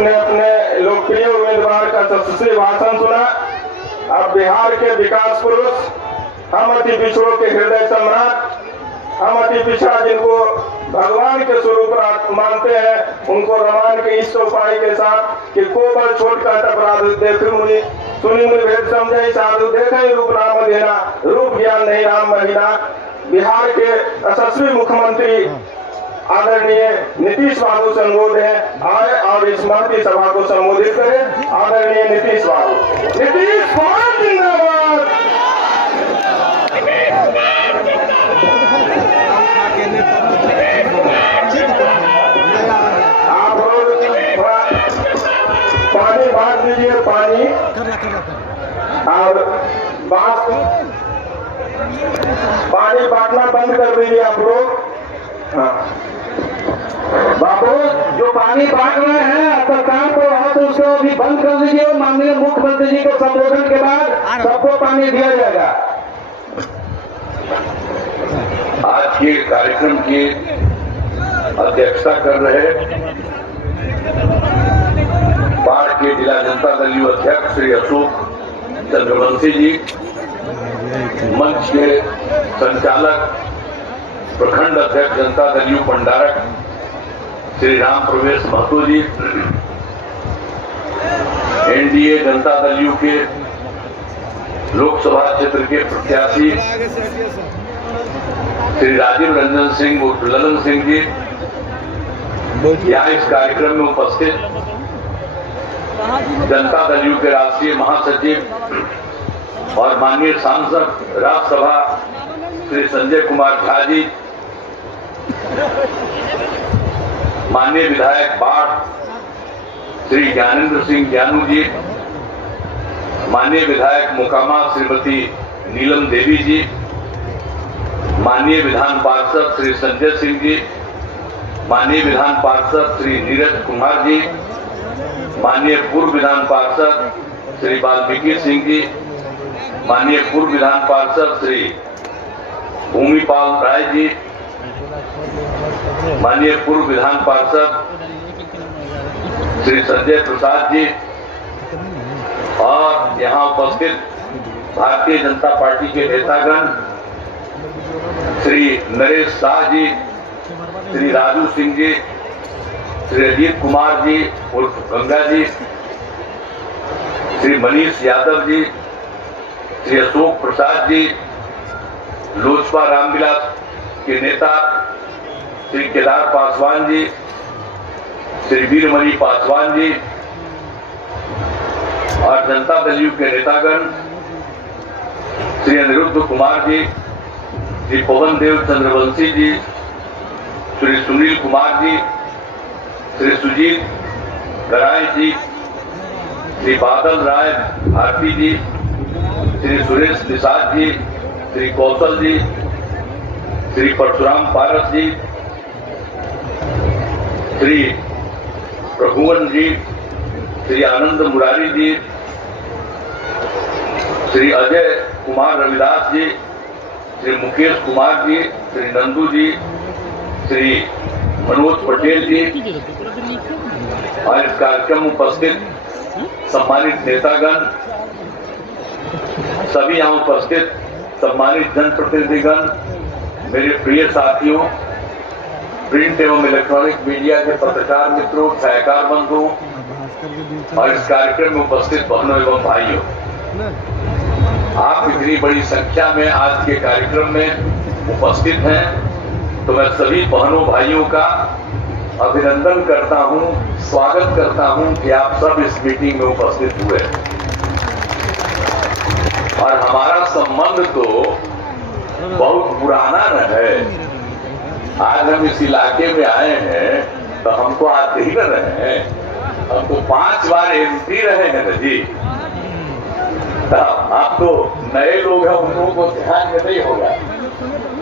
आपने अपने लोकप्रिय उम्मीदवार का यशस्वी भाषण सुना। अब बिहार के विकास पुरुष, हम अति पिछड़ों के हृदय सम्राट, हम अति पिछड़ा जिनको भगवान के स्वरूप मानते हैं, उनको रामायण के इस उपाय के साथ कि को बल छोट का अपराध देख मुनि सुनी मुनि भेद समझे साधु देखे रूप राम देना, रूप ज्ञान नहीं राम महीना। बिहार के यशस्वी मुख्यमंत्री आदरणीय नीतीश बाबू से अनुरोध है, आए और इस महती सभा को संबोधित करें। आदरणीय नीतीश बाबू। नीतीश कुमार जिंदाबाद। आप लोग पानी बांट दीजिए, पानी और पानी बांटना बंद कर दीजिए आप लोग। हाँ बाबू, जो पानी बांट रहे हैं आपका काम तो है, तो उसको भी बंद कर दीजिए। माननीय मुख्यमंत्री जी के संबोधन के बाद सबको पानी दिया जाएगा। आज के कार्यक्रम की अध्यक्षता कर रहे बाढ़ के जिला जनता दल यू अध्यक्ष श्री अशोक चंद्रवंशी जी, मंच के संचालक प्रखंड अध्यक्ष जनता दल यू पंडारक श्री राम प्रवेश महतो जी, एनडीए जनता दल यू के लोकसभा क्षेत्र के प्रत्याशी श्री राजीव रंजन सिंह उर्फ ललन सिंह जी, यहाँ इस कार्यक्रम में उपस्थित जनता दल यू के राष्ट्रीय महासचिव और माननीय सांसद राज्यसभा श्री संजय कुमार झा जी, माननीय विधायक बाढ़ श्री ज्ञानेंद्र सिंह ज्ञानू जी, माननीय विधायक मोकामा श्रीमती नीलम देवी जी, माननीय विधान पार्षद श्री संजय सिंह जी, माननीय विधान पार्षद श्री नीरज कुमार जी, माननीय पूर्व विधान पार्षद श्री वाल्मीकि सिंह जी, माननीय पूर्व विधान पार्षद श्री भूमिपाल राय जी, माननीय पूर्व विधान पार्षद श्री संजय प्रसाद जी और यहाँ उपस्थित भारतीय जनता पार्टी के नेतागण श्री नरेश शाह जी, श्री राजू सिंह जी, श्री अजीत कुमार जी उर्फ गंगा जी, श्री मनीष यादव जी, श्री अशोक प्रसाद जी, लोजपा रामविलास के नेता श्री केदार पासवान जी, श्री वीरमणि पासवान जी और जनता दल यू के नेतागण श्री अनिरुद्ध कुमार जी, श्री पवन देव चंद्रवंशी जी, श्री सुनील कुमार जी, श्री सुजीत गराय जी, श्री बादल राय भारती जी, श्री सुरेश निषाद जी, श्री कौशल जी, श्री परशुराम पारस जी, श्री प्रभुवन जी, श्री आनंद मुरारी जी, श्री अजय कुमार रविदास जी, श्री मुकेश कुमार जी, श्री नंदू जी, श्री मनोज पटेल जी और इस कार्यक्रम में उपस्थित सम्मानित नेतागण, सभी यहाँ उपस्थित सम्मानित जनप्रतिनिधिगण, मेरे प्रिय साथियों, प्रिंट एवं इलेक्ट्रॉनिक मीडिया के पत्रकार मित्रों, छायाकार बंधुओं और इस कार्यक्रम में उपस्थित बहनों एवं भाइयों, आप इतनी बड़ी संख्या में आज के कार्यक्रम में उपस्थित हैं, तो मैं सभी बहनों भाइयों का अभिनंदन करता हूं, स्वागत करता हूं कि आप सब इस मीटिंग में उपस्थित हुए और हमारा संबंध तो बहुत पुराना न है। आज हम इस इलाके में आए हैं तो हमको आते ही न रहे हैं, हमको 5 बार एमपी रहे हैं ना जी। आप तो नए लोग हैं, उन लोगों को ध्यान में नहीं होगा,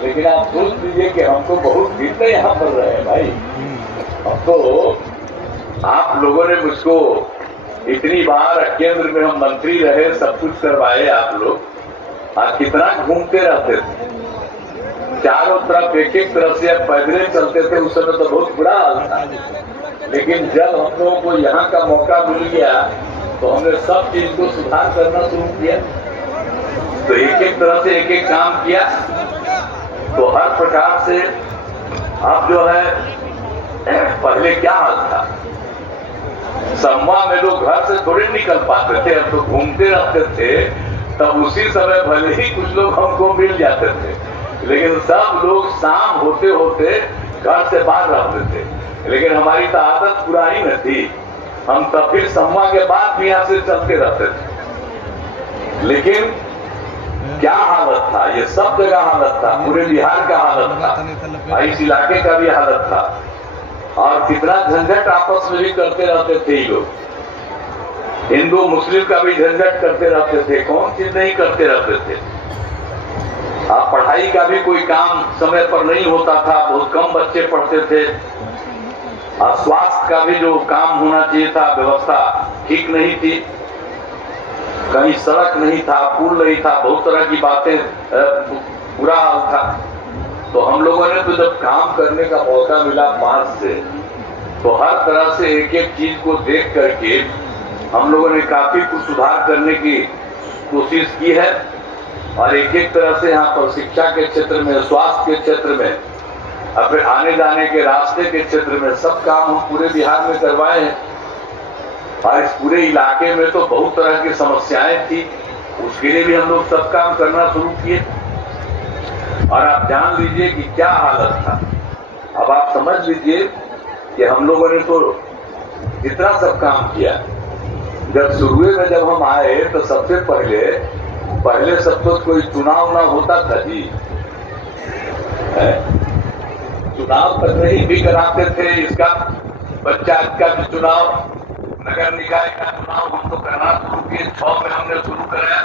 लेकिन आप सोच लीजिए कि हम तो बहुत दिन में यहाँ पर रहे हैं भाई। अब तो आप लोगों ने मुझको इतनी बार केंद्र में हम मंत्री रहे, सब कुछ करवाए आप लोग, आप कितना घूमते रहते थे, चारों तरफ एक एक तरफ से पैदल चलते थे, उस समय तो बहुत बुरा हाल था। लेकिन जब हम लोगों को यहाँ का मौका मिल गया तो हमने सब चीज को सुधार करना शुरू किया। तो एक एक तरह से एक एक काम किया। तो हर प्रकार से अब जो है, पहले क्या हाल था, समवा में लोग घर से थोड़े निकल पाते थे, अब तो घूमते रहते थे। तब उसी समय भले ही कुछ लोग हमको मिल जाते थे, लेकिन सब लोग शाम होते होते घर से बाहर रहते थे। लेकिन हमारी तो आदत पुरानी न थी, हम तब फिर समवा के बाद भी यहाँ से चलते रहते थे। लेकिन क्या हालत था, ये सब जगह हालत था, पूरे बिहार का हालत था, इस इलाके का भी हालत था। और कितना झंझट आपस में भी करते रहते थे ये लोग, हिंदू मुस्लिम का भी झंझट करते रहते थे, कौन चीज नहीं करते रहते थे। अब पढ़ाई का भी कोई काम समय पर नहीं होता था, बहुत कम बच्चे पढ़ते थे। और स्वास्थ्य का भी जो काम होना चाहिए था, व्यवस्था ठीक नहीं थी, कहीं सड़क नहीं था, पुल नहीं था, बहुत तरह की बातें, बुरा हाल था। तो हम लोगों ने तो जब काम करने का मौका मिला 5 से, तो हर तरह से एक एक चीज को देख करके हम लोगों ने काफी कुछ सुधार करने की कोशिश की है। और एक एक तरह से यहाँ पर शिक्षा के क्षेत्र में, स्वास्थ्य के क्षेत्र में, अपने आने जाने के रास्ते के क्षेत्र में सब काम हम पूरे बिहार में करवाए हैं। और इस पूरे इलाके में तो बहुत तरह की समस्याएं थी, उसके लिए भी हम लोग सब काम करना शुरू किए। और आप जान लीजिए कि क्या हालत था। अब आप समझ लीजिए कि हम लोगों ने तो जितना सब काम किया, जब शुरू में जब हम आए तो सबसे पहले सब तो कोई चुनाव ना होता था जी, चुनाव तक नहीं भी कराते थे। इसका पंचायत का भी चुनाव, नगर निकाय का चुनाव हम तो करना शुरू किए। 6 में हमने शुरू कराया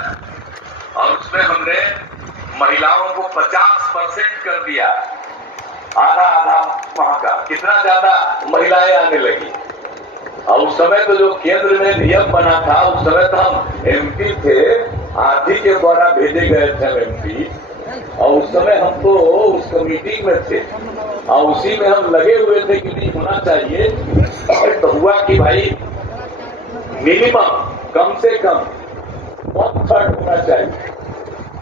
और उसमें हमने महिलाओं को 50% कर दिया, आधा वहां का, कितना ज्यादा महिलाएं आने लगी। और उस समय तो जो केंद्र में नियम बना था, उस समय तो हम एमपी थे, आरटी के द्वारा भेजे गए थे एमपी, और उस समय हम तो उस कमेटी में थे और उसी में हम लगे हुए थे कि नहीं होना चाहिए। तो हुआ कि भाई मिनिमम, कम से कम 1/3 होना चाहिए।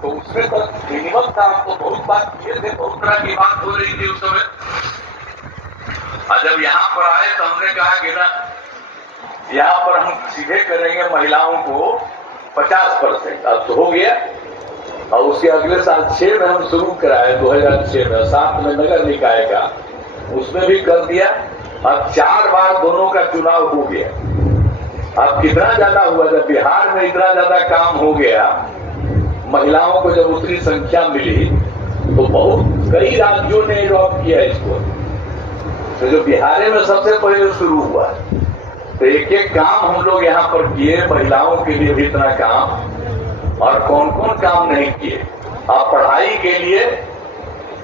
तो उसमें तो मिनिमम था, हमको बहुत बात किए थे, बहुत तरह की बात हो रही थी उस समय। और जब यहाँ पर आए तो हमने कहा कि ना, यहाँ पर हम सीधे करेंगे महिलाओं को 50%। अब तो हो गया। और उसके अगले साल 6 में हम शुरू कराए, 2006 में, 7 में नगर निकाय का, उसमें भी कर दिया। अब 4 बार दोनों का चुनाव हो गया। अब कितना ज्यादा हुआ, जब बिहार में इतना ज्यादा काम हो गया, महिलाओं को जब उतनी संख्या मिली, तो कई राज्यों ने अडॉप्ट किया इसको। तो जो बिहार में सबसे पहले शुरू हुआ, तो एक एक काम हम लोग यहाँ पर किए, महिलाओं के लिए भी इतना काम। और कौन कौन काम नहीं किए, आप पढ़ाई के लिए।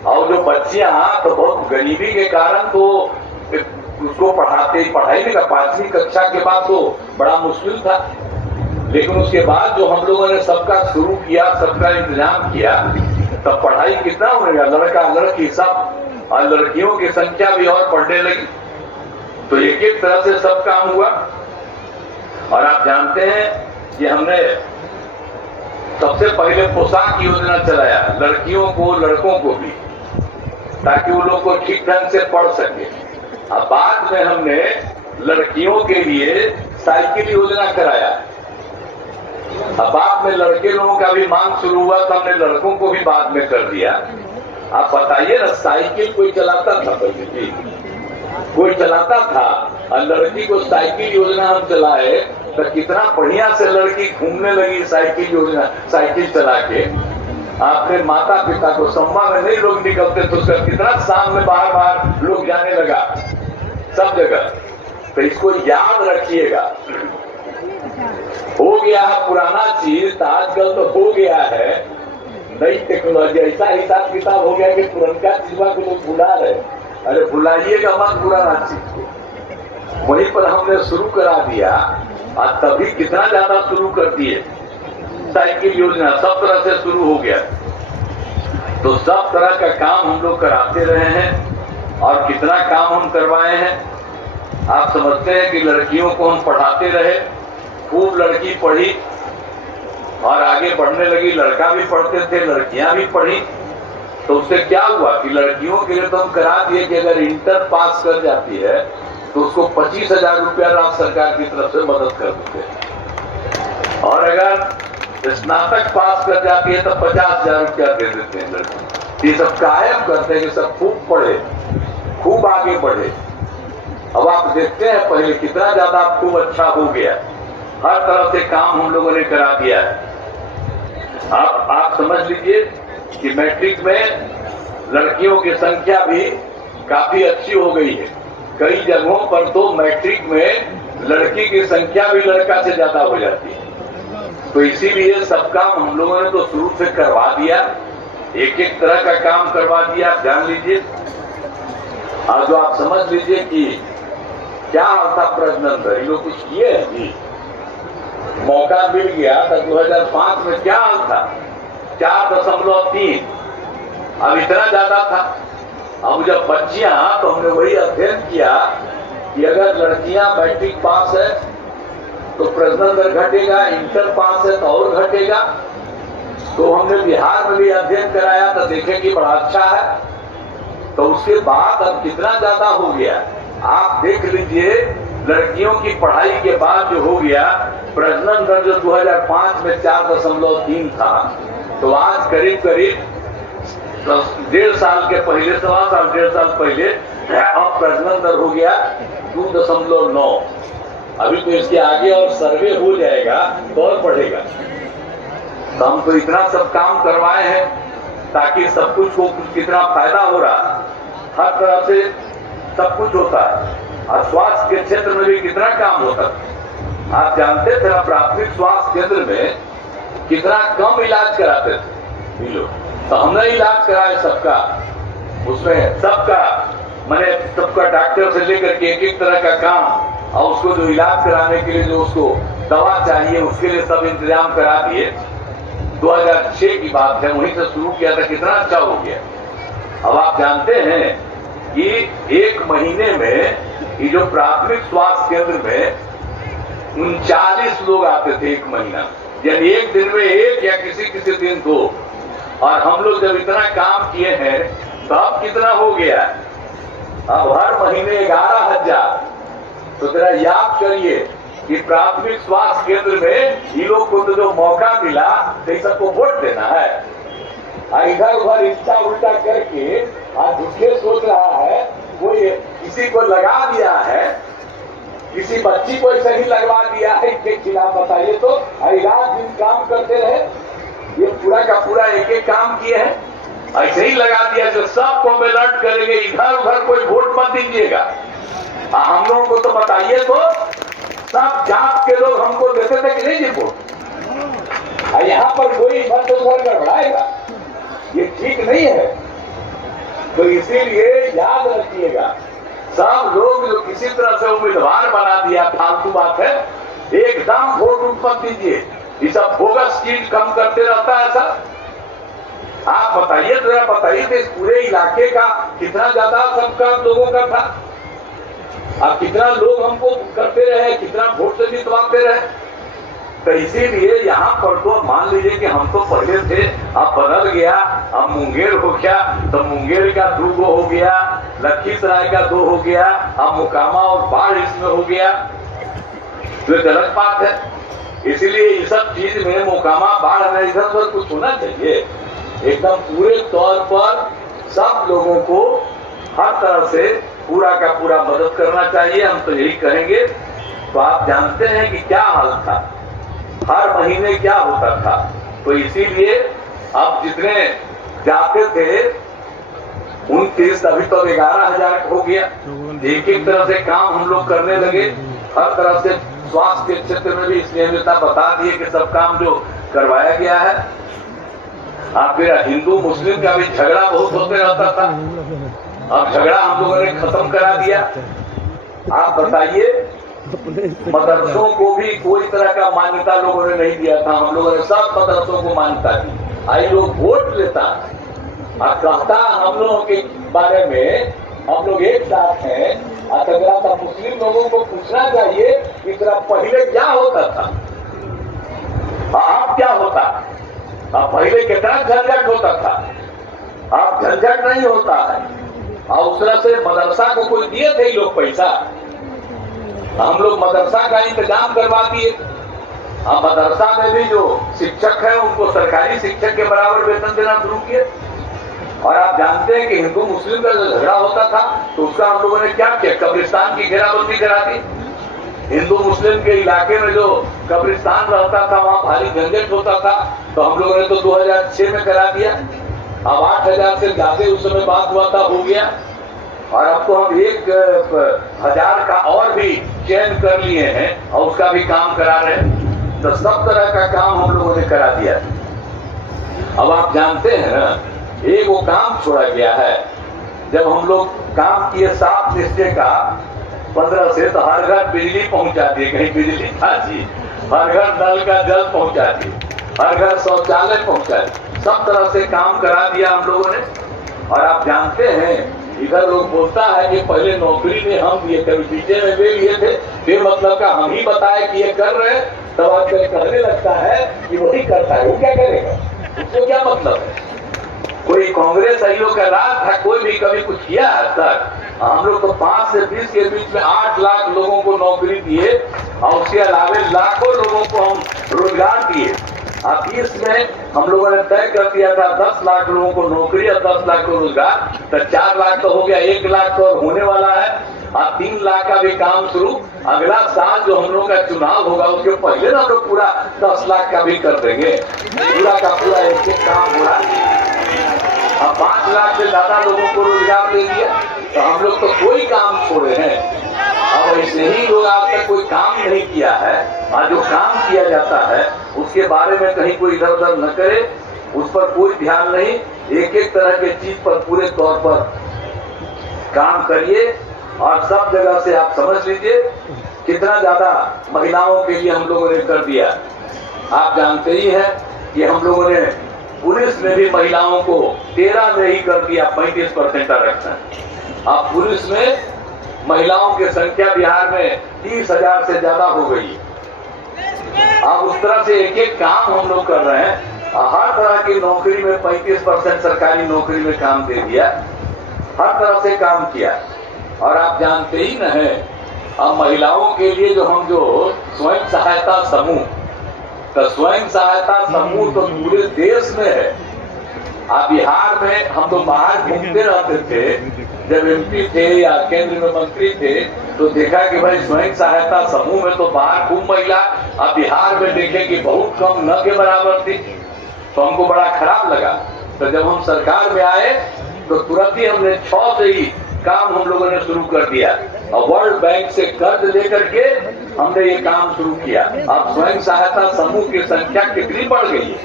और जो बच्चियां तो बहुत गरीबी के कारण तो उसको पढ़ाई में 5वीं कक्षा के बाद तो बड़ा मुश्किल था। लेकिन उसके बाद जो हम लोगों ने सबका शुरू किया, सबका इंतजाम किया, तब पढ़ाई कितना होगा, लड़का लड़की सब, और लड़कियों की संख्या भी और बढ़ने लगी। तो एक एक तरह से सब काम हुआ। और आप जानते हैं कि हमने सबसे पहले पोशाक योजना चलाया, लड़कियों को लड़कों को भी, ताकि वो लोग को ठीक ढंग से पढ़ सके। अब बाद में हमने लड़कियों के लिए साइकिल योजना कराया। अब बाद में लड़के लोगों का भी मांग शुरू हुआ, तो हमने लड़कों को भी बाद में कर दिया। आप बताइए ना, साइकिल कोई चलाता था पहले जी? कोई चलाता था? और लड़की को साइकिल योजना हम चलाए तो कितना बढ़िया से लड़की घूमने लगी साइकिल योजना, साइकिल चला के। आपके माता पिता को सम्मान में नहीं लोग निकलते तो उसका कितना शाम में बाहर बाहर लोग जाने लगा सब जगह। तो इसको याद रखिएगा। हो गया है पुराना चीज, आजकल तो हो गया है नई टेक्नोलॉजी। ऐसा हिसाब किताब हो गया कि पुरनका चीजों को लोग भुला रहे। अरे भुलाइएगा मत पुराना चीज को। वहीं पर हमने शुरू करा दिया और तभी कितना ज्यादा शुरू कर दिए। साइकिल योजना सब तरह से शुरू हो गया। तो सब तरह का काम हम लोग कराते रहे हैं और कितना काम हम करवाए हैं। आप समझते हैं कि लड़कियों को हम पढ़ाते रहे, खूब लड़की पढ़ी और आगे बढ़ने लगी, लड़का भी पढ़ते थे, लड़कियां भी पढ़ी, तो उससे क्या हुआ कि लड़कियों के लिए तो हम करा दिए कि अगर इंटर पास कर जाती है तो उसको 25,000 रुपया राज्य सरकार की तरफ से मदद कर देते हैं, और अगर स्नातक पास कर जाती है तो 50,000 रुपया दे देते हैं लड़की। ये सब कायम करते हैं कि सब खूब पढ़े, खूब आगे बढ़े। अब आप देखते हैं पहले कितना ज्यादा खूब अच्छा हो गया, हर तरह से काम हम लोगों ने करा दिया है। आप समझ लीजिए कि मैट्रिक में लड़कियों की संख्या भी काफी अच्छी हो गई है। कई जगहों पर तो मैट्रिक में लड़की की संख्या भी लड़का से ज्यादा हो जाती है। तो इसीलिए सब काम हम लोगों ने तो शुरू से करवा दिया, एक एक तरह का काम करवा दिया। आप जान लीजिए, आज आप समझ लीजिए कि क्या हाल था प्रजनन दर, ये लोग कुछ किए हैं जी, मौका मिल गया था। 2005 में क्या हाल था, 4.3, अब इतना ज्यादा था। अब जब बच्चियां, तो हमने वही अध्ययन किया कि अगर लड़कियां मैट्रिक पास है तो प्रजनन दर घटेगा, इंटर पास है तो और घटेगा। तो हमने बिहार में भी अध्ययन कराया तो देखे कि बड़ा अच्छा है। तो उसके बाद अब कितना ज्यादा हो गया आप देख लीजिए, लड़कियों की पढ़ाई के बाद जो हो गया प्रजनन दर जो 2005 में 4.3 था, तो आज करीब करीब 1.5 साल के पहले, 1.5 साल पहले अब प्रजनन दर हो गया 2.9। अभी तो इसके आगे और सर्वे हो जाएगा तो और बढ़ेगा। तो हम तो इतना सब काम करवाए हैं ताकि सब कुछ को कितना फायदा हो रहा, हर तरह से सब कुछ होता है। और स्वास्थ्य के क्षेत्र में भी कितना काम होता है। आप जानते थे प्राथमिक स्वास्थ्य केंद्र में कितना कम इलाज कराते थे लोग, तो हमने इलाज कराया सबका, उसमें सबका मैंने सबका डॉक्टर से लेकर के एक एक तरह का काम, और उसको जो इलाज कराने के लिए जो उसको दवा चाहिए उसके लिए सब इंतजाम करा दिए। 2006 की बात है, वहीं से शुरू किया था, कितना अच्छा हो गया। अब आप जानते हैं कि एक महीने में ये जो प्राथमिक स्वास्थ्य केंद्र में 39 लोग आते थे एक महीना, यानी एक दिन में एक या किसी दिन 2। और हम लोग जब इतना काम किए हैं तो अब कितना हो गया, अब हर महीने 11,000। तो जरा याद करिए कि प्राथमिक स्वास्थ्य केंद्र में ये लोग को तो जो मौका मिला तो सबको वोट देना है। इधर उधर इच्छा उल्टा करके आज झूठे सोच रहा है, कोई किसी को लगा दिया है, किसी बच्ची को ऐसे ही लगवा दिया है इसके खिलाफ। बताइए तो रात दिन काम करते रहे, ये पूरा का पूरा एक एक काम किए हैं, ऐसे ही लगा दिया जो सबको अलर्ट करेंगे, इधर उधर कोई वोट मत दीजिएगा। हम लोगों को तो बताइए तो, सब जात के लोग हमको देते थे कि नहीं जी वोट, यहाँ पर कोई इधर से उधर गड़बड़ाएगा, ये ठीक नहीं है। तो इसीलिए याद रखिएगा, सब लोग जो किसी तरह से उम्मीदवार बना दिया, फालतू बात है, एकदम वोट मत दीजिए। ये सब बोगस चीज कम करते रहता है सब। आप बताइए, जरा बताइए तो इस पूरे इलाके का कितना ज्यादा सबका लोगों का था, अब कितना लोग हमको करते रहे, कितना वोट से जितवाते रहे। तो इसीलिए यहाँ पर तो मान लीजिए कि हम तो पहले थे, अब बदल गया, अब मुंगेर हो गया तो मुंगेर का 2 हो गया, लखीसराय का 2 हो गया, अब मोकामा और बाढ़ इसमें हो गया। तो गलत बात है। इसीलिए इस सब चीज में मोकामा बाढ़ में इधर उधर कुछ होना चाहिए। एकदम पूरे तौर पर सब लोगों को हर तरह से पूरा का पूरा मदद करना चाहिए, हम तो यही कहेंगे। तो आप जानते हैं कि क्या हाल था, हर महीने क्या होता था। तो इसीलिए अब जितने जाते थे 29, अभी तो 11,000 हो गया। एक एक तरह से काम हम लोग करने लगे, हर तरह से स्वास्थ्य के क्षेत्र में भी इसलिए नेता बता दिए कि सब काम जो करवाया गया है। आप फिर हिंदू मुस्लिम का भी झगड़ा बहुत होते रहता था, अब झगड़ा हम लोगों ने खत्म करा दिया। आप बताइए, मदरसों को भी कोई तरह का मान्यता लोगों ने नहीं दिया था, हम लोगों ने सब मदरसों को मान्यता दी। आई लोग वोट लेता और कहता हम लोगों के बारे में, हम लोग एक साथ हैं, अगर तो मुस्लिम लोगों को पूछना चाहिए कि जरा पहले क्या होता था, अब क्या होता, अब पहले कितना झंझट होता था, अब झंझट नहीं होता है। और उस तरह से मदरसा को कोई दिए थे लोग पैसा, हम लोग मदरसा का इंतजाम करवा दिए। अब मदरसा में भी जो शिक्षक है उनको सरकारी शिक्षक के बराबर वेतन देना शुरू किए। और आप जानते हैं कि हिंदू मुस्लिम का जो झगड़ा होता था तो उसका हम लोगों ने क्या किया, कब्रिस्तान की घेराबंदी करा दी। हिंदू मुस्लिम के इलाके में जो कब्रिस्तान रहता था वहां भारी झंझट होता था, तो हम लोगों ने तो 2006 में करा दिया। अब 8000 से ज्यादा उस समय बात हुआ था, हो गया। और अब तो हम 1000 का और भी चयन कर लिए हैं और उसका भी काम करा रहे हैं। तो सब तरह का काम हम लोगों ने करा दिया। अब आप जानते हैं ना, एक वो काम छोड़ा गया है। जब हम लोग काम किए साफ निश्चय का 15 से, तो हर घर बिजली पहुंचा दिए, कहीं बिजली था जी, हर घर नल का जल पहुंचा दिए, हर घर शौचालय पहुंचा दिए, सब तरह से काम करा दिया हम लोगों ने। और आप जानते हैं इधर लोग बोलता है कि पहले नौकरी में हम दिए, कभी पीछे में वे लिए थे, फिर मतलब का हम ही बताए कि ये कर रहे हैं, तब आजकल कहने लगता है कि वही करता है, वो क्या करेगा, उसको क्या मतलब है। कोई कांग्रेस सहयोग का राज था, कोई भी कभी कुछ किया है तक? हम लोग तो 5 से 20 के बीच में 8 लाख लोगों को नौकरी दिए और उसके अलावे लाखों लोगों को हम रोजगार दिए। अब इसमें हम लोगों ने तय कर दिया था 10 लाख लोगों को नौकरी और 10 लाख को रोजगार, तो 4 लाख तो हो गया, 1 लाख तो होने वाला है। अब 3 लाख का भी काम शुरू। अगला साल जो हम लोग का चुनाव होगा उसके पहले ना हम लोग पूरा 10 लाख का भी कर देंगे, पूरा का पूरा एक काम पूरा। अब 5 लाख से ज्यादा लोगों को रोजगार दे दिया, तो हम लोग तो कोई काम छोड़े हैं। अब ऐसे ही लोग आज तक कोई काम नहीं किया है, और जो काम किया जाता है उसके बारे में कहीं कोई इधर उधर न करे, उस पर कोई ध्यान नहीं। एक एक तरह के चीज पर पूरे तौर पर काम करिए और सब जगह से आप समझ लीजिए कितना ज्यादा महिलाओं के लिए हम लोगों ने कर दिया। आप जानते ही हैं कि हम लोगों ने पुलिस में भी महिलाओं को 13 में ही कर दिया 35% आरक्षण। अब पुलिस में महिलाओं की संख्या बिहार में 30,000 से ज्यादा हो गई। अब उस तरह से एक एक काम हम लोग कर रहे हैं। हर तरह की नौकरी में 35% सरकारी नौकरी में काम दे दिया, हर तरह से काम किया। और आप जानते ही न है, अब महिलाओं के लिए जो हम जो स्वयं सहायता समूह, तो स्वयं सहायता समूह तो पूरे देश में है। अब बिहार में हम तो बाहर घूमते रहते थे, जब एमपी थे या केंद्र में मंत्री थे, तो देखा कि भाई स्वयं सहायता समूह में तो बाहर खूब महिला, अब बिहार में देखे कि बहुत कम, न के बराबर थी। तो हमको बड़ा खराब लगा। तो जब हम सरकार में आए तो तुरंत ही हमने 6 से ही काम हम लोगों ने शुरू कर दिया और वर्ल्ड बैंक से कर्ज लेकर के हमने ये काम शुरू किया। अब स्वयं सहायता समूह की संख्या कितनी बढ़ गई है,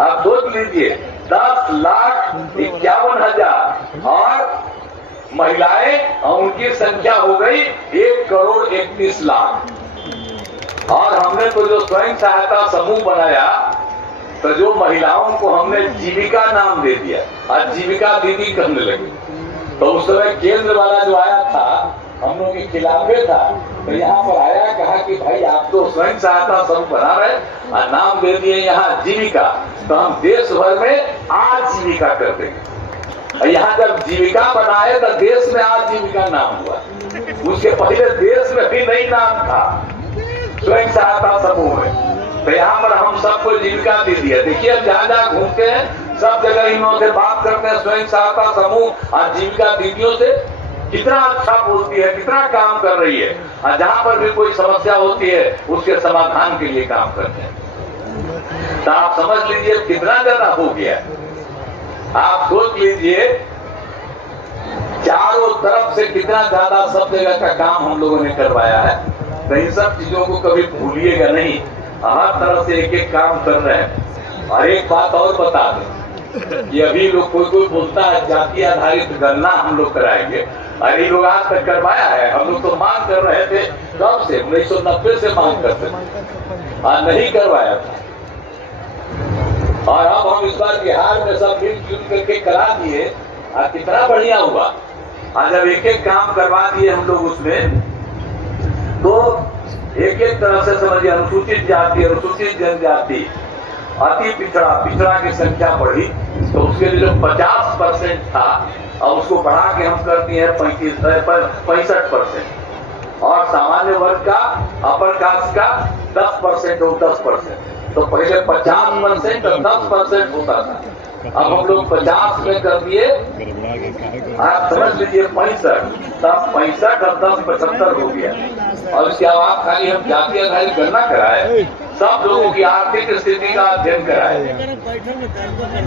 आप सोच लीजिए। 10,51,000 और महिलाएं, और उनकी संख्या हो गई 1,31,00,000। और हमने तो जो स्वयं सहायता समूह बनाया, तो जो महिलाओं को हमने जीविका नाम दे दिया, आज जीविका दीदी कहने लगे। तो उस समय केंद्र वाला जो आया था हम लोग के खिलाफ था, तो यहाँ पर आया, कहा कि भाई आप तो स्वयं सहायता समूह बना रहे और नाम दे दिए यहाँ जीविका, तो हम देश भर में आजीविका कर देंगे। यहाँ जब जीविका बनाए तो देश में आजीविका नाम हुआ, उसके पहले देश में भी नहीं नाम था स्वयं सहायता समूह में। तो यहाँ पर हम सबको जीविका दे दिया। देखिए अब जहाँ जहाँ घूमते हैं सब जगह इन्हों से बात करते हैं, स्वयं सहायता समूह और जीविका दीदियों से कितना अच्छा बोलती है, कितना काम कर रही है, और जहाँ पर भी कोई समस्या होती है उसके समाधान के लिए काम करते हैं। तो आप समझ लीजिए कितना ज्यादा हो गया। आप सोच लीजिए चारों तरफ से कितना ज्यादा सब जगह का काम हम लोगों ने करवाया है। तो इन सब चीजों को कभी भूलिएगा नहीं, हर तरफ से एक एक काम कर रहे हैं। और एक बात और बता दें कि अभी लोग कोई बोलता है जाति आधारित गणना हम लोग कराएंगे, अरे लोग आज तक करवाया है। हम लोग तो मांग कर रहे थे कब से, 1990 से मांग करते थे, आज नहीं करवाया था। और अब हम इस बार बिहार में सब मिलजुल करके करा दिए, कितना बढ़िया हुआ। आज जब एक एक काम करवा दिए हम लोग उसमें, तो एक एक तरह से समझिए अनुसूचित जाति, अनुसूचित जनजाति, अति पिछड़ा, पिछड़ा की संख्या बढ़ी, तो उसके लिए जो 50% था और उसको बढ़ा के हम कर दिए हैं 65%, और सामान्य वर्ग का, अपर कास्ट का 10% और 10%। तो पहले 50% और 10% होता था, अब हम लोग 50 में कर दिए, आप समझ लीजिए 65, तब 65 और 10 75 हो गया। और इसके बाद खाली हम जाति आधारित गणना कराए, सब लोगों की आर्थिक स्थिति का अध्ययन कराए,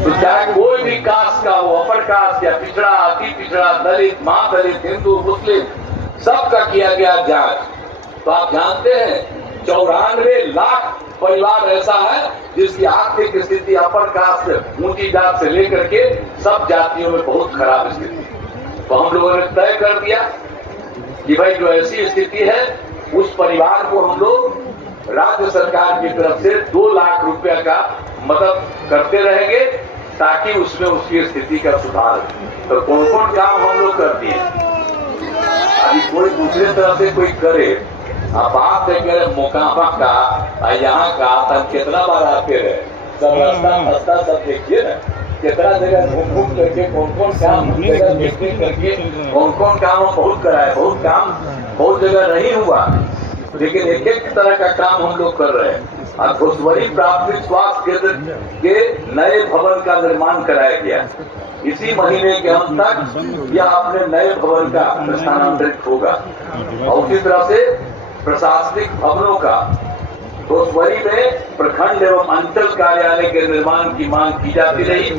तो चाहे कोई भी कास्ट का हो, अपर कास्ट या पिछड़ा, अति पिछड़ा, दलित, महादलित, हिंदू, मुस्लिम, सबका किया गया जांच। तो आप जानते हैं 94 लाख परिवार ऐसा है जिसकी आर्थिक स्थिति अपर कास्ट, ऊंची जात से लेकर के सब जातियों में बहुत खराब स्थिति। तो हम लोगों ने तय कर दिया कि भाई जो ऐसी स्थिति है उस परिवार को हम लोग राज्य सरकार की तरफ से 2 लाख रुपया का मदद करते रहेंगे, ताकि उसमें उसकी स्थिति का सुधार। तो कौन कौन काम हम लोग कर दिए, अभी कोई दूसरे तरह से कोई करे, आप बात देखे मोकामा का, यहाँ का, तब कितना बार आते रहे, सब रास्ता सब देखिए ना, कितना जगह घूम घूम करके कौन कौन काम जगह देखने करके कौन कौन काम हम बहुत कराए, बहुत काम बहुत जगह नहीं हुआ, लेकिन एक एक तरह का काम हम लोग कर रहे हैं। और घोसवरी प्राथमिक स्वास्थ्य केंद्र के नए भवन का निर्माण कराया गया, इसी महीने के अंत तक यह अपने नए भवन का स्थानांतरित होगा। और उसी तरह से प्रशासनिक भवनों का घोसवरी में प्रखंड एवं अंचल कार्यालय के निर्माण की मांग की जाती रही।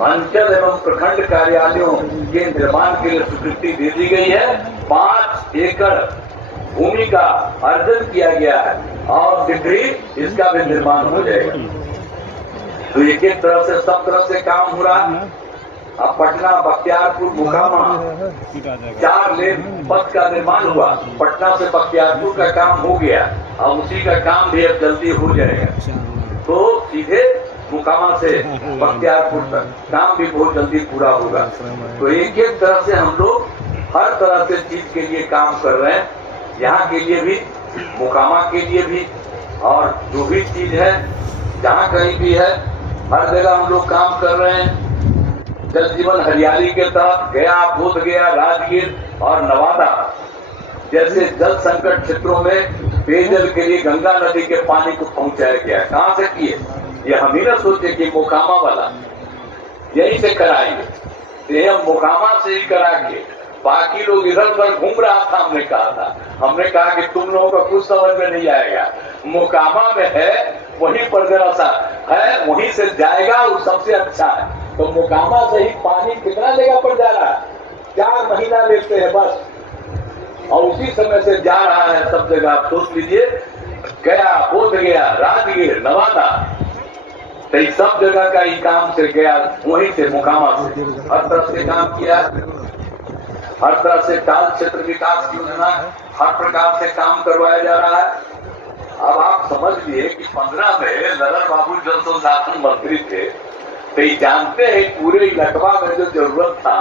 अंचल एवं प्रखंड कार्यालयों के निर्माण के लिए स्वीकृति दे दी गई है। 5 एकड़ भूमि का अर्जन किया गया है और शीघ्र ही इसका भी निर्माण हो जाएगा। तो एक एक तरफ से सब तरफ से काम हो रहा है। अब पटना, बख्तियारपुर, मोकामा 4 लेन पथ का निर्माण हुआ। पटना से बख्तियारपुर का काम हो गया, अब उसी का काम भी अब जल्दी हो जाएगा। तो सीधे मोकामा से बख्तियारपुर तक काम भी बहुत जल्दी पूरा होगा। तो एक एक तरह से हम लोग हर तरह से चीज के लिए काम कर रहे हैं, यहाँ के लिए भी, मोकामा के लिए भी, और जो भी चीज है जहाँ कहीं भी है हर जगह हम लोग काम कर रहे हैं। जल जीवन हरियाली के तहत गया, बोध गया, राजगीर और नवादा जैसे जल संकट क्षेत्रों में पेयजल के लिए गंगा नदी के पानी को पहुंचाया गया। कहाँ से किए, ये हम ही ना सोचे कि मोकामा वाला यहीं से कराएंगे, तो ये हम मोकामा से ही करा के, बाकी लोग इधर उधर घूम रहा था। हमने कहा कि तुम लोगों को कुछ समझ में नहीं आएगा, मोकामा में है वहीं पर जरा सा है, वहीं से जाएगा, वो सबसे अच्छा है। तो मोकामा से ही पानी कितना जगह पर जा रहा है, 4 महीना लेते हैं बस, और उसी समय से जा रहा है सब जगह। आप सोच लीजिए, गया, बोध गया, राजगीर, नवादा, तो सब जगह का ही काम से गया, वहीं से मोकामा से हर तरफ से काम किया। हर तरह से टाल क्षेत्र विकास योजना हर प्रकार से काम करवाया जा रहा है। अब आप समझ लिए कि 15 में ललन बाबू जल संसाधन मंत्री थे, तो ये जानते हैं पूरे इलाका में जो जरूरत था,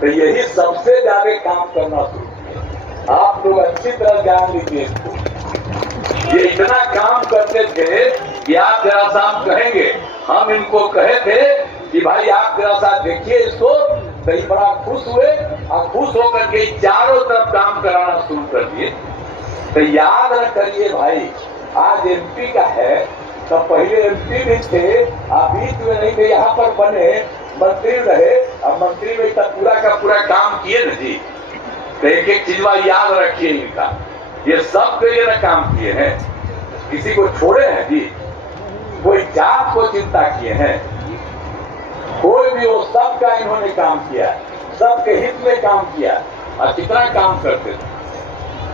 तो यही सबसे ज्यादा काम करना शुरू किया। आप लोग अच्छी तरह जान लीजिए इसको। ये इतना काम करते थे कि आप जरा सा कहेंगे, हम इनको कहे थे कि भाई आप जरा सा देखिए इसको, तो ये बड़ा खुश हुए और खुश होकर के चारों तरफ काम कराना शुरू कर दिए। तो याद न करिए भाई, आज एमपी का है, तो पहले एमपी भी थे, आप बीच में नहीं थे, यहाँ पर बने मंत्री रहे, अब मंत्री में तब पूरा का पूरा काम किए न जी। तो एक एक चीज याद रखिए इनका, ये सब के लिए न काम किए हैं, किसी को छोड़े हैं जी, कोई जात को चिंता किए हैं, कोई भी वो सबका इन्होंने काम किया, सबके हित में काम किया। और कितना काम करते थे।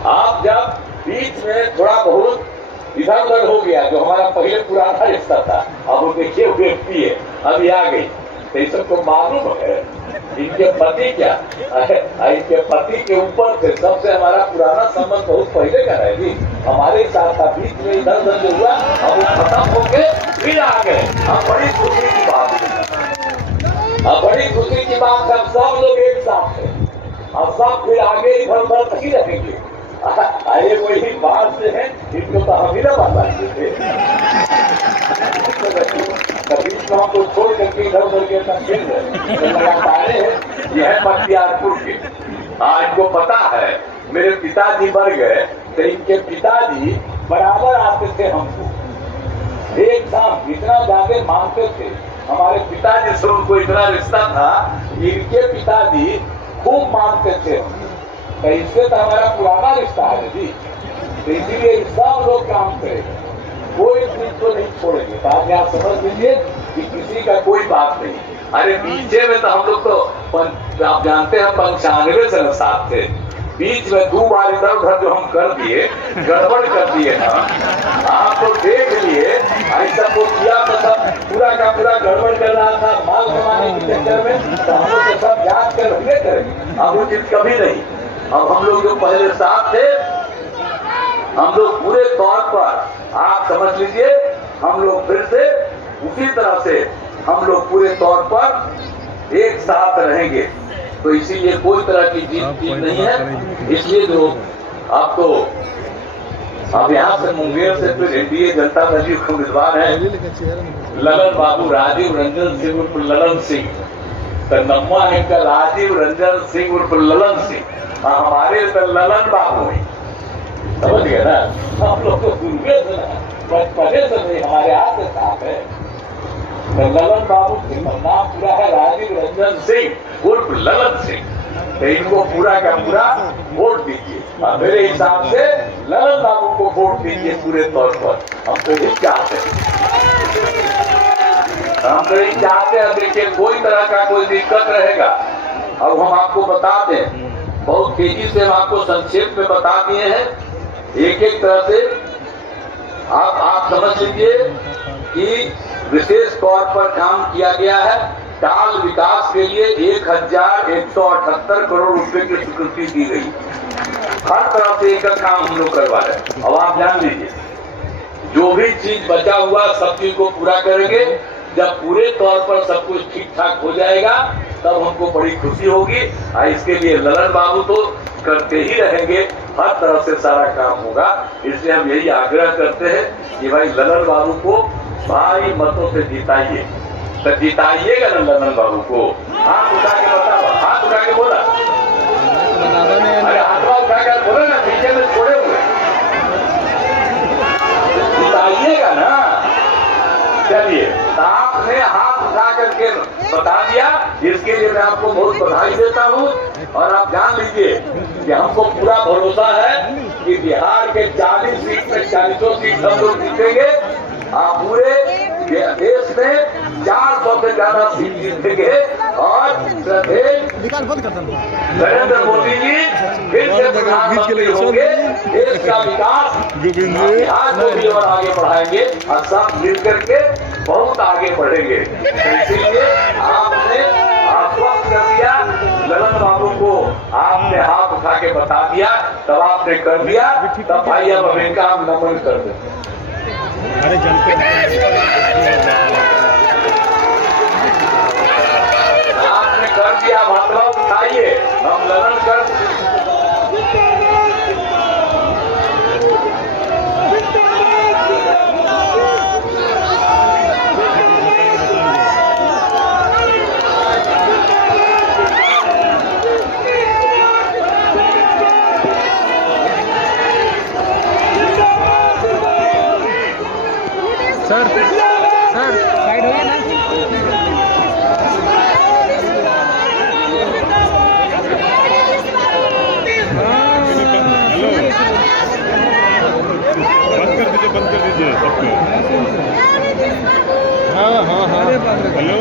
आप जब बीच में थोड़ा बहुत इधर उधर हो गया, जो हमारा पहले पुराना रिश्ता था, अब वो देखिए व्यक्ति है अभी आ गई, तो ये सबको मालूम है इनके पति क्या, इनके पति के ऊपर से सबसे हमारा पुराना संबंध बहुत पहले का है जी, हमारे साथ था। बीच में इधर उधर जो हुआ, अब वो खत्म होके फिर आ गए। अब बड़ी खुशी की बात है, अब बड़ी खुशी की बात है, सब लोग एक साथ थे, अब सब फिर आगे इधर उधर नहीं रहेंगे। अरे वही बात से है, इनको तो हम ही ना बताते थे। कभी तो हमको छोड़ करके इधर उधर के खेल रहे हैं। यह बख्तियारपुर के इनको पता है मेरे पिताजी मर गए तो इनके पिताजी बराबर आते थे हमको, एक साथ इतना ज्यादा मानते थे। हमारे पिताजी से उनको इतना रिश्ता था, इनके पिताजी खूब मानते थे। तो इससे तो हमारा पुराना रिश्ता है जी, तो इसीलिए सब लोग काम करेंगे, कोई चीज को नहीं छोड़ेंगे। ताकि आप समझ लीजिए कि किसी का कोई बात नहीं। अरे पीछे में तो हम लोग तो आप जानते हैं 95 से साथ थे, बीच में 2 बार इधर उधर जो हम कर दिए, गड़बड़ कर दिए ना, आप तो देख लिए। ऐसा को किया तो सब पूरा का पूरा गड़बड़ कर रहा था माल कमाने के चक्कर में, तो हम लोग तो सब याद कर रखने करेंगे। अब वो चीज कभी नहीं। अब हम लोग जो पहले साथ थे, हम लोग पूरे तौर पर आप समझ लीजिए, हम लोग फिर से उसी तरह से हम लोग पूरे तौर पर एक साथ रहेंगे। तो इसीलिए कोई तरह की चीज नहीं है। इसलिए जो आपको अब यहाँ से मुंगेर से फिर एनडीए जनता दल के उम्मीदवार है ललन बाबू राजीव रंजन सिंह उर्फ ललन सिंह, तो नम्मा है का राजीव रंजन सिंह उर्फ ललन सिंह, हमारे तो ललन बाबू है। समझ गए ना, हम लोग को दूर से बचपने से नहीं, हमारे हाथ से साफ है। तो ललन बाबू सिंह नाम पूरा है राजीव रंजन सिंह उर्फ ललन सिंह, तो इनको पूरा का पूरा वोट दीजिए। और मेरे हिसाब से ललन बाबू को वोट दीजिए पूरे तौर पर। हम तो यही चाहते हैं, हम तो यही चाहते हैं। देखिए कोई तरह का कोई दिक्कत रहेगा, अब हम आपको बता दें, बहुत तेजी से हम आपको संक्षेप में बता दिए हैं। एक एक तरह से आप समझ लीजिए कि विशेष तौर पर काम किया गया है। टाल विकास के लिए 1178 करोड़ रुपए की स्वीकृति दी गई। हर तरह से एक काम हम लोग करवा रहे हैं। अब आप जान लीजिए, जो भी चीज बचा हुआ सब चीज को पूरा करेंगे। जब पूरे तौर पर सब कुछ ठीक ठाक हो जाएगा तब हमको बड़ी खुशी होगी। इसके लिए ललन बाबू तो करते ही रहेंगे, हर तरह से सारा काम होगा। इसलिए हम यही आग्रह करते हैं कि भाई ललन बाबू को भारी मतों से जिताइए। तो जिताइएगा ना ललन बाबू को? हाथ उठा के बताओ, हाथ उठा के बोला, अरे हाथवा उठा कर बोला ना, पीछे में छोड़े हुए जिताइएगा ना। चलिए, आपने हाथ उठा करके बता दिया, इसके लिए मैं आपको बहुत बधाई देता हूँ। और आप जान लीजिए कि हमको पूरा भरोसा है कि बिहार के 40 सीट में 40 सीट हम लोग जीतेंगे। आप पूरे देश में 400 से ज्यादा सीट जीतेंगे। और नरेंद्र मोदी जी फिर से प्रधानमंत्री होंगे। देश का विकास बिहार को भी और आगे बढ़ाएंगे और सब मिल करके बहुत आगे बढ़ेंगे। इसीलिए आपने आश्वस्त कर दिया ललन बाबू को, आपने हाथ उठा के बता दिया, तब आपने कर दिया। तब भाई अब इनका हम नमन कर दें। अरे आपने कर दिया, मतलब उठाइए, हम ललन कर सर साइड होइए ना। बंद कर दीजिए सबको। हाँ हाँ हाँ, हेलो।